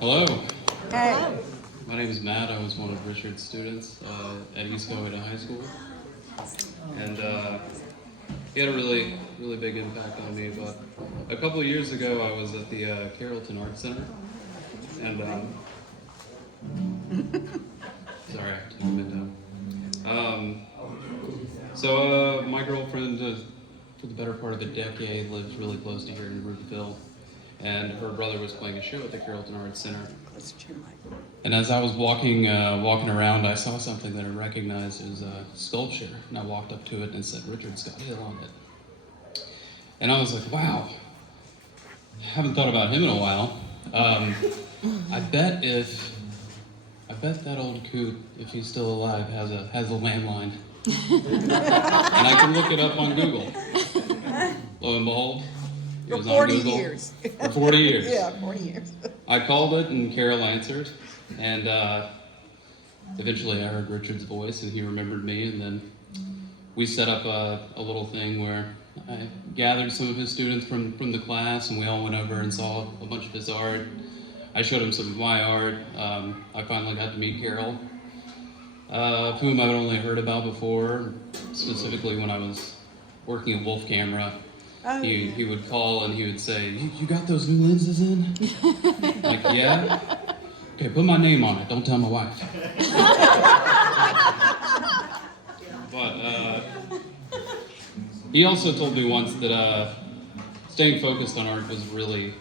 Hello. Hey. My name is Matt. I was one of Richard's students at ECHS High School. And he had a really big impact on me. But a couple of years ago, I was at the Carrollton Arts Center. And, sorry, I took a bit down. So my girlfriend, for the better part of a decade, lives really close to here in Roofville. And her brother was playing a show at the Carrollton Arts Center. And as I was walking around, I saw something that I recognized as a sculpture. And I walked up to it and it said, "Richard Scott Hill" on it. And I was like, wow, haven't thought about him in a while. I bet that old coot, if he's still alive, has a landline. And I can look it up on Google. Lo and behold, it was For 40 on Google. years. For 40 years. Yeah, 40 years. I called it and Carol answered, and eventually I heard Richard's voice and he remembered me, and then we set up a little thing where I gathered some of his students from the class and we all went over and saw a bunch of his art. I showed him some of my art. I finally got to meet Carol, of whom I'd only heard about before, specifically when I was working at Wolf Camera. Oh, He would call and he would say, you got those new lenses in? Like, yeah? Okay, put my name on it. Don't tell my wife. But he also told me once that staying focused on art was really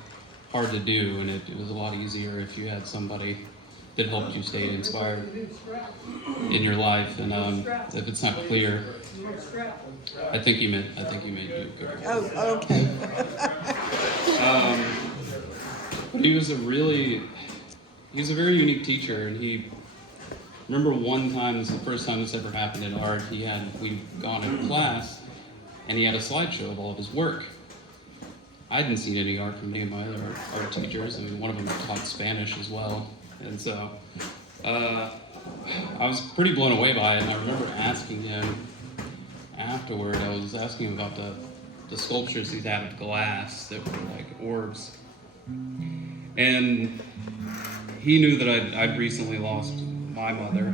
hard to do, and it was a lot easier if you had somebody that helped you stay inspired in your life. And if it's not clear, I think you meant you. oh, okay. He was a very unique teacher, and remember one time, this is the first time this ever happened in art, we'd gone in class, and he had a slideshow of all of his work. I hadn't seen any art from any of my other art teachers. I mean, one of them taught Spanish as well. And so I was pretty blown away by it, and I remember asking him afterward, I was asking him about the sculptures he'd had of glass that were like orbs. And he knew that I'd recently lost my mother,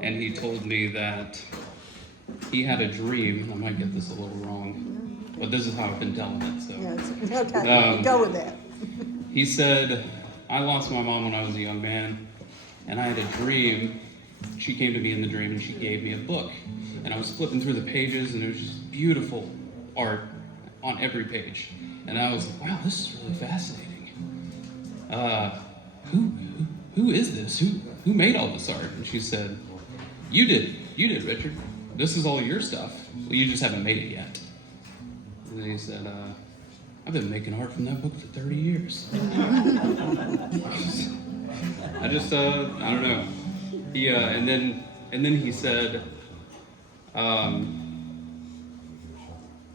and he told me that he had a dream. I might get this a little wrong, but this is how I've been telling it. So Yes. Okay, go with that. he said, I lost my mom when I was a young man, and I had a dream. She came to me in the dream and she gave me a book. And I was flipping through the pages and it was just beautiful art on every page. And I was like, wow, this is really fascinating. Who is this? Who made all this art? And she said, you did, Richard. This is all your stuff. Well, you just haven't made it yet. And then he said, I've been making art from that book for 30 years. I don't know. He and then he said,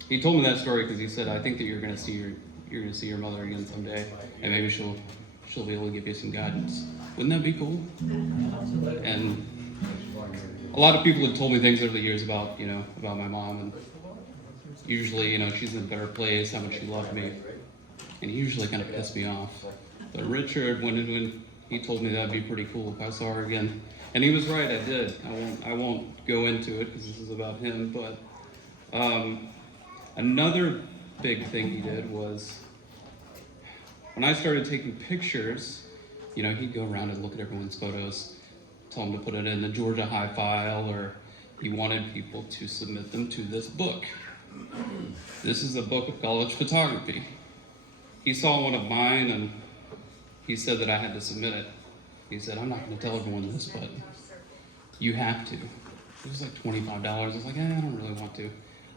he told me that story because he said, I think that you're gonna see your mother again someday, and maybe she'll be able to give you some guidance. Wouldn't that be cool? And a lot of people have told me things over the years about my mom, and usually, she's in a better place, how much she loved me, and he usually kind of pissed me off. But Richard, when he told me that'd be pretty cool if I saw her again, and he was right, I did. I won't go into it because this is about him, but another big thing he did was when I started taking pictures, he'd go around and look at everyone's photos, tell them to put it in the Georgia High file, or he wanted people to submit them to this book. This is a book of college photography. He saw one of mine and he said that I had to submit it. He said, I'm not going to tell everyone this, but you have to. It was like $25. I was like, I don't really want to.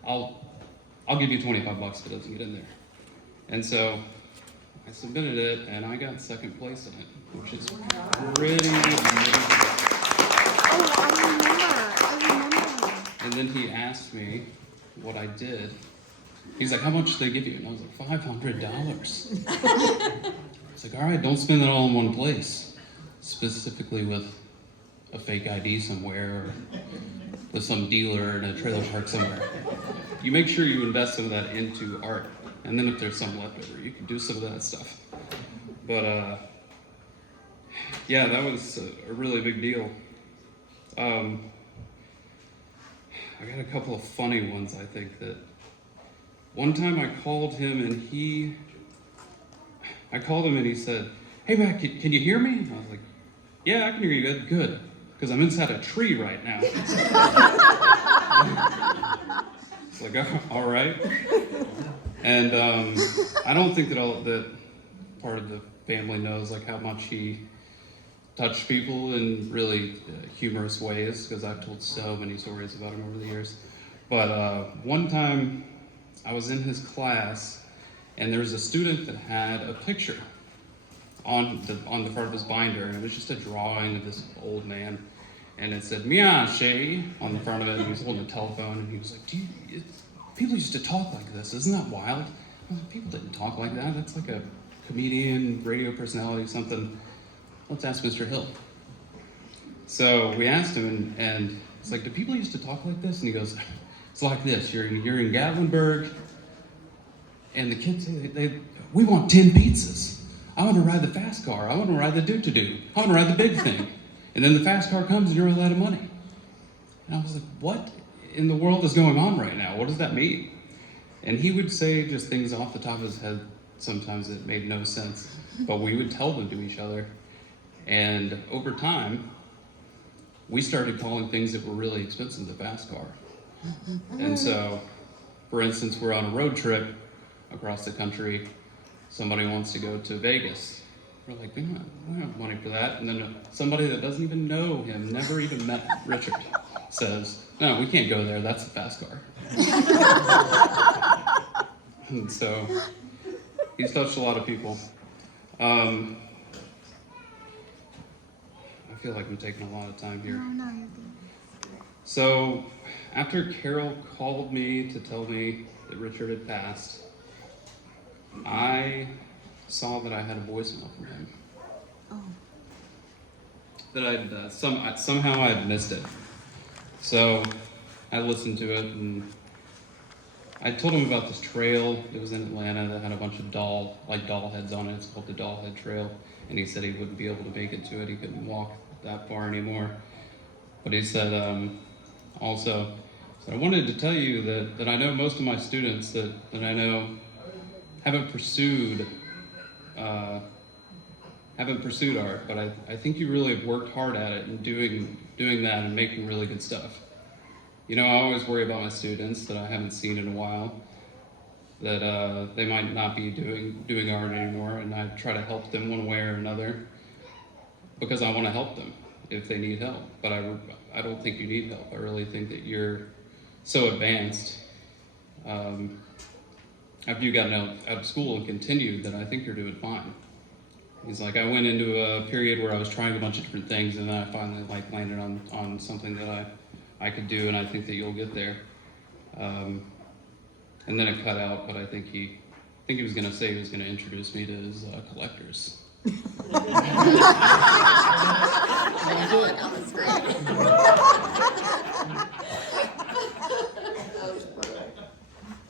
I'll give you $25 if it doesn't get in there. And so I submitted it and I got second place in it, which is pretty amazing. Oh, I remember. And then he asked me what I did. He's like, how much did they give you? And I was like, $500. It's like, all right, don't spend it all in one place, specifically with a fake ID somewhere or with some dealer in a trailer park somewhere. You make sure you invest some of that into art, and then if there's some left over, you can do some of that stuff. But yeah, that was a really big deal. I got a couple of funny ones, I think, that one time I called him and he said, "Hey, Matt, can you hear me?" And I was like, "Yeah, I can hear you good." "Good, because I'm inside a tree right now." It's like, "Oh, all right." And I don't think that part of the family knows like how much he touched people in really humorous ways, because I've told so many stories about him over the years. But one time I was in his class, and there was a student that had a picture on the front of his binder, and it was just a drawing of this old man, and it said "Miyashi" on the front of it, and he was holding a telephone, and he was like, "People used to talk like this, isn't that wild?" I was like, "People didn't talk like that, that's like a comedian, radio personality, something. Let's ask Mr. Hill." So we asked him, and it's like, "Do people used to talk like this?" And he goes, "It's like this, you're in Gatlinburg, and the kids say, we want 10 pizzas. I want to ride the fast car. I want to ride the do-to-do. I want to ride the big thing. And then the fast car comes and you're all out of money." And I was like, what in the world is going on right now? What does that mean? And he would say just things off the top of his head. Sometimes it made no sense, but we would tell them to each other. And over time, we started calling things that were really expensive the fast car. And so, for instance, we're on a road trip across the country. Somebody wants to go to Vegas. We're like, we don't have money for that. And then somebody that doesn't even know him, never even met Richard, says, "No, we can't go there. That's the fast car." And so, he's touched a lot of people. I feel like I'm taking a lot of time here. No, you're good. So, after Carol called me to tell me that Richard had passed, I saw that I had a voicemail from him. Oh. That somehow I'd missed it. So I listened to it, and I told him about this trail. It was in Atlanta that had a bunch of doll heads on it. It's called the Doll Head Trail. And he said he wouldn't be able to make it to it. He couldn't walk that far anymore. But he said, also, so I wanted to tell you that I know most of my students that I know haven't pursued art, but I think you really have worked hard at it and doing that and making really good stuff. You know, I always worry about my students that I haven't seen in a while, that they might not be doing art anymore, and I try to help them one way or another because I want to help them if they need help. But I don't think you need help. I really think that you're so advanced after you got out of school and continued, that I think you're doing fine. He's like, I went into a period where I was trying a bunch of different things, and then I finally landed on something that I could do, and I think that you'll get there. And then it cut out, but I think he was going to say he was going to introduce me to his collectors. That was great.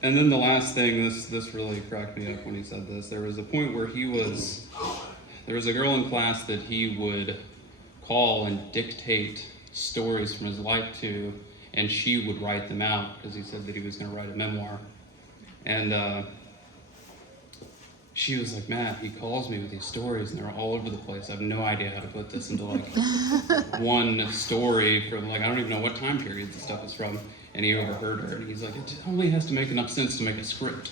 And then the last thing, this really cracked me up when he said this. There was a point where there was a girl in class that he would call and dictate stories from his life to, and she would write them out because he said that he was going to write a memoir. And she was like, "Matt, he calls me with these stories and they're all over the place. I have no idea how to put this into one story from I don't even know what time period the stuff is from." And he overheard her, and he's like, "It only has to make enough sense to make a script."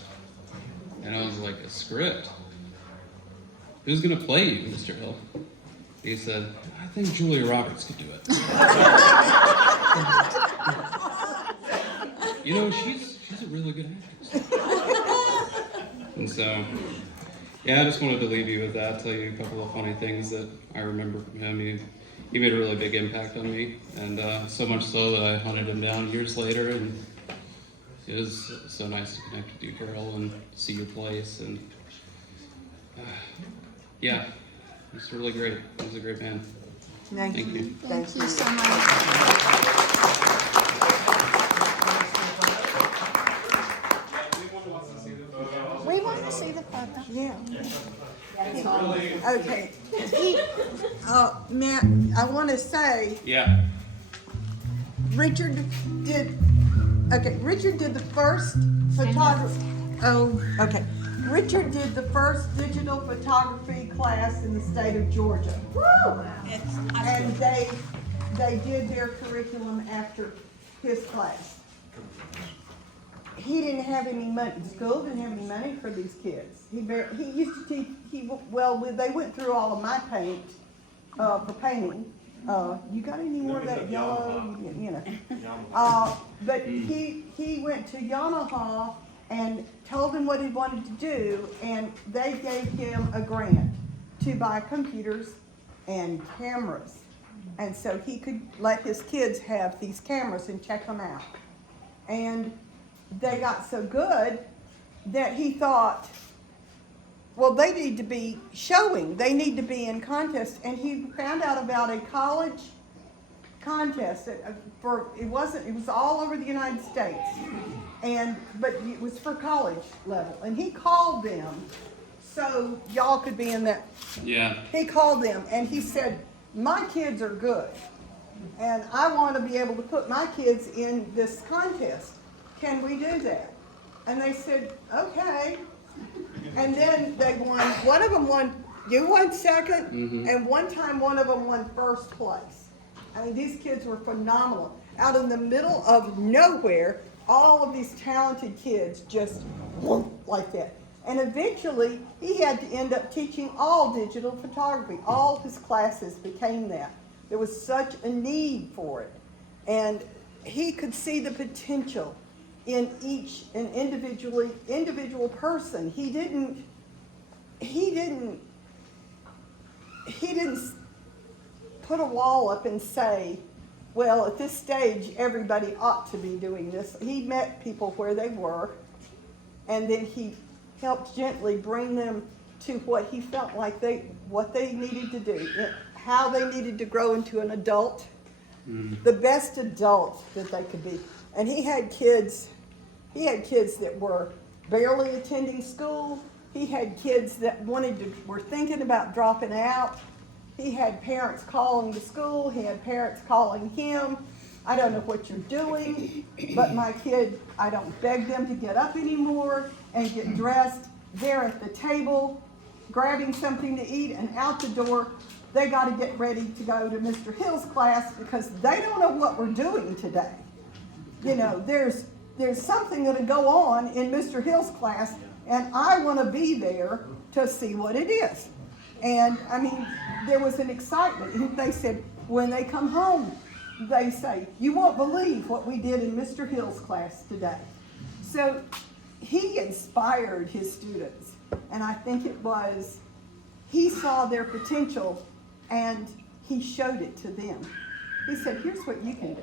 And I was like, "A script? Who's gonna play you, Mr. Hill?" He said, "I think Julia Roberts could do it." You know, she's a really good actress. And so, yeah, I just wanted to leave you with that, tell you a couple of funny things that I remember from him. He made a really big impact on me, and so much so that I hunted him down years later, and it was so nice to connect with you, Carol, and see your place, and yeah, it was really great. He was a great man. Thank you. Thank you so much. We want to see the photo. Yeah. Okay. Matt, I want to say, Yeah. Richard did the first photography. Oh, okay. Richard did the first digital photography class in the state of Georgia. Woo! And they did their curriculum after his class. He didn't have any money. The school didn't have any money for these kids. He used to teach. They went through all of my paint for painting. You got any more of that yellow? You know. But he went to Yamaha and told them what he wanted to do, and they gave him a grant to buy computers and cameras. And so he could let his kids have these cameras and check them out. And they got so good that he thought, well, they need to be showing, they need to be in contests. And he found out about a college contest it was all over the United States. But it was for college level. And he called them so y'all could be in that. Yeah. He called them and he said, my kids are good. And I want to be able to put my kids in this contest. Can we do that? And they said, okay. And then they won. One of them won. You won second, and one time one of them won first place. I mean, these kids were phenomenal. Out in the middle of nowhere, all of these talented kids just like that. And eventually, he had to end up teaching all digital photography. All his classes became that. There was such a need for it. And he could see the potential in each individual person. He didn't put a wall up and say, well, at this stage, everybody ought to be doing this. He met people where they were, and then he helped gently bring them to what he felt like what they needed to do, how they needed to grow into an adult, the best adult that they could be. And he had kids that were barely attending school. He had kids that were thinking about dropping out. He had parents calling the school. He had parents calling him. I don't know what you're doing, but my kid, I don't beg them to get up anymore and get dressed. They're at the table, grabbing something to eat, and out the door, they got to get ready to go to Mr. Hill's class because they don't know what we're doing today. You know, there's something going to go on in Mr. Hill's class, and I want to be there to see what it is. And I mean, there was an excitement. And they said, when they come home, they say, you won't believe what we did in Mr. Hill's class today. So he inspired his students. And I think he saw their potential and he showed it to them. He said, here's what you can do.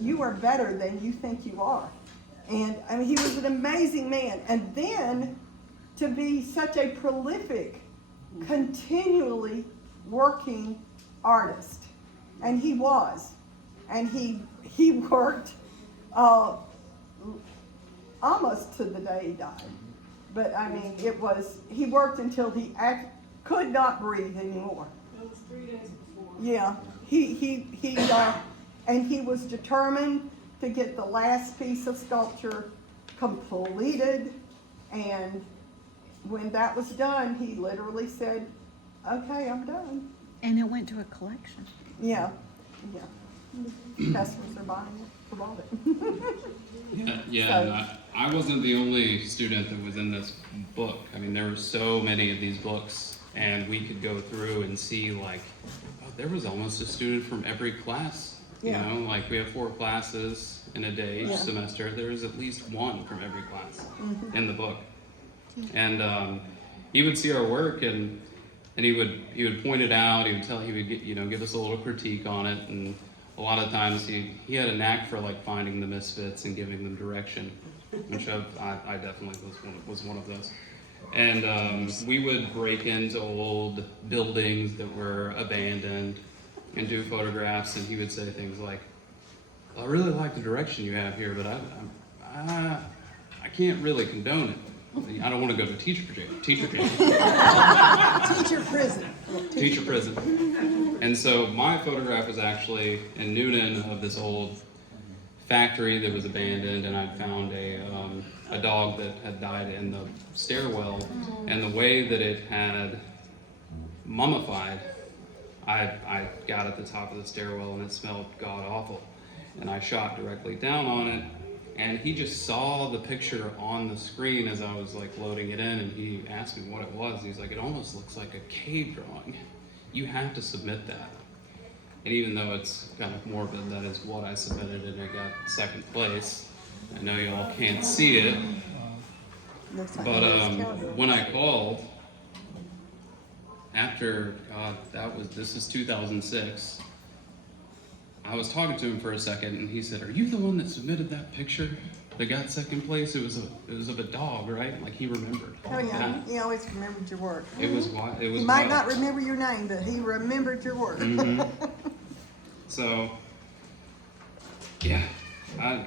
You are better than you think you are. And I mean, he was an amazing man. And then to be such a prolific, continually working artist. And he was. And he worked almost to the day he died. But I mean, he worked until he could not breathe anymore. It was 3 days before. Yeah, and he was determined to get the last piece of sculpture completed. And when that was done, he literally said, okay, I'm done. And it went to a collection. Yeah. Customers are buying it, bought it. Yeah. I wasn't the only student that was in this book. I mean, there were so many of these books, and we could go through and see, like, there was almost a student from every class. You know, like we have 4 classes in a day each semester. There was at least one from every class in the book. And he would see our work, and he would point it out. He would give us a little critique on it, and a lot of times he had a knack for like finding the misfits and giving them direction, which I definitely was one of those. And we would break into old buildings that were abandoned and do photographs, and he would say things like, I really like the direction you have here, but I can't really condone it. I don't want to go to teacher jail. Teacher jail. Teacher prison. Teacher prison. And so my photograph was actually in Noonan of this old factory that was abandoned, and I found a dog that had died in the stairwell, and the way that it had mummified, I got at the top of the stairwell and it smelled god awful, and I shot directly down on it, and he just saw the picture on the screen as I was like loading it in, and he asked me what it was. He's like, it almost looks like a cave drawing. You have to submit that. And even though it's kind of morbid, that is what I submitted, and I got second place. I know y'all can't see it, but when I called, after, this is 2006, I was talking to him for a second, and he said, "Are you the one that submitted that picture that got second place? It was of a dog, right?" Like, he remembered. Oh yeah, he always remembered your work. It was wild. It was He might wild. not remember your name, but he remembered your work. Mhm. So, yeah, I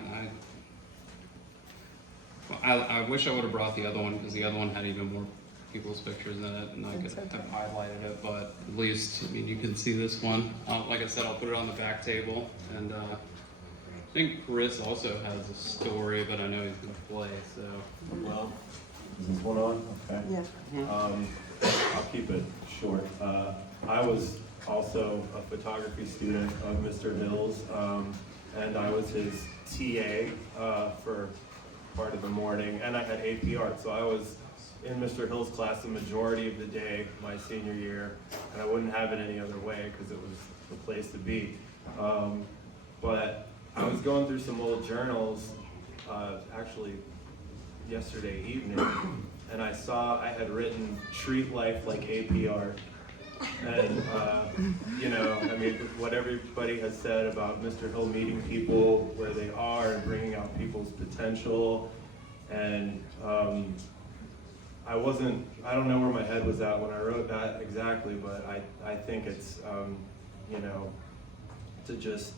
wish I would have brought the other one, because the other one had even more people's pictures in it, and I could have highlighted it, but at least, I mean, you can see this one. Like I said, I'll put it on the back table, and I think Chris also has a story, but I know he's going to play, so. Well, is this one on? Okay. Yeah. I'll keep it short. I was also a photography student of Mr. Hill's, and I was his TA for part of the morning, and I had AP art, so I was in Mr. Hill's class the majority of the day my senior year, and I wouldn't have it any other way because it was the place to be. But I was going through some old journals, actually yesterday evening, and I saw I had written "Treat life like AP art." And, you know, I mean, what everybody has said about Mr. Hill meeting people where they are and bringing out people's potential. And I don't know where my head was at when I wrote that exactly, but I think it's, you know, to just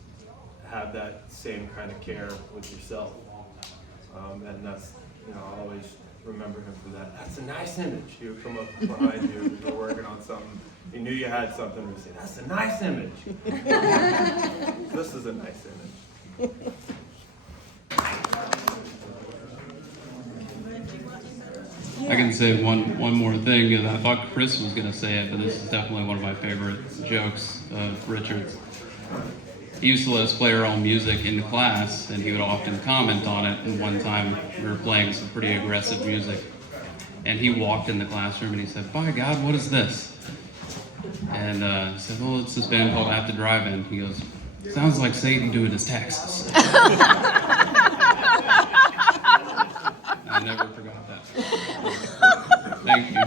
have that same kind of care with yourself. And that's, you know, I'll always remember him for that. That's a nice image. He would come up behind you if you were working on something. He knew you had something, and he'd say, "That's a nice image." This is a nice image. I can say one more thing, and I thought Chris was going to say it, but this is definitely one of my favorite jokes of Richard's. He used to let us play our own music in class, and he would often comment on it. And one time we were playing some pretty aggressive music, and he walked in the classroom and he said, "By God, what is this?" And I said, "Well, it's this band called At the Drive-In." He goes, "Sounds like Satan doing his taxes." I never forgot that. Thank you.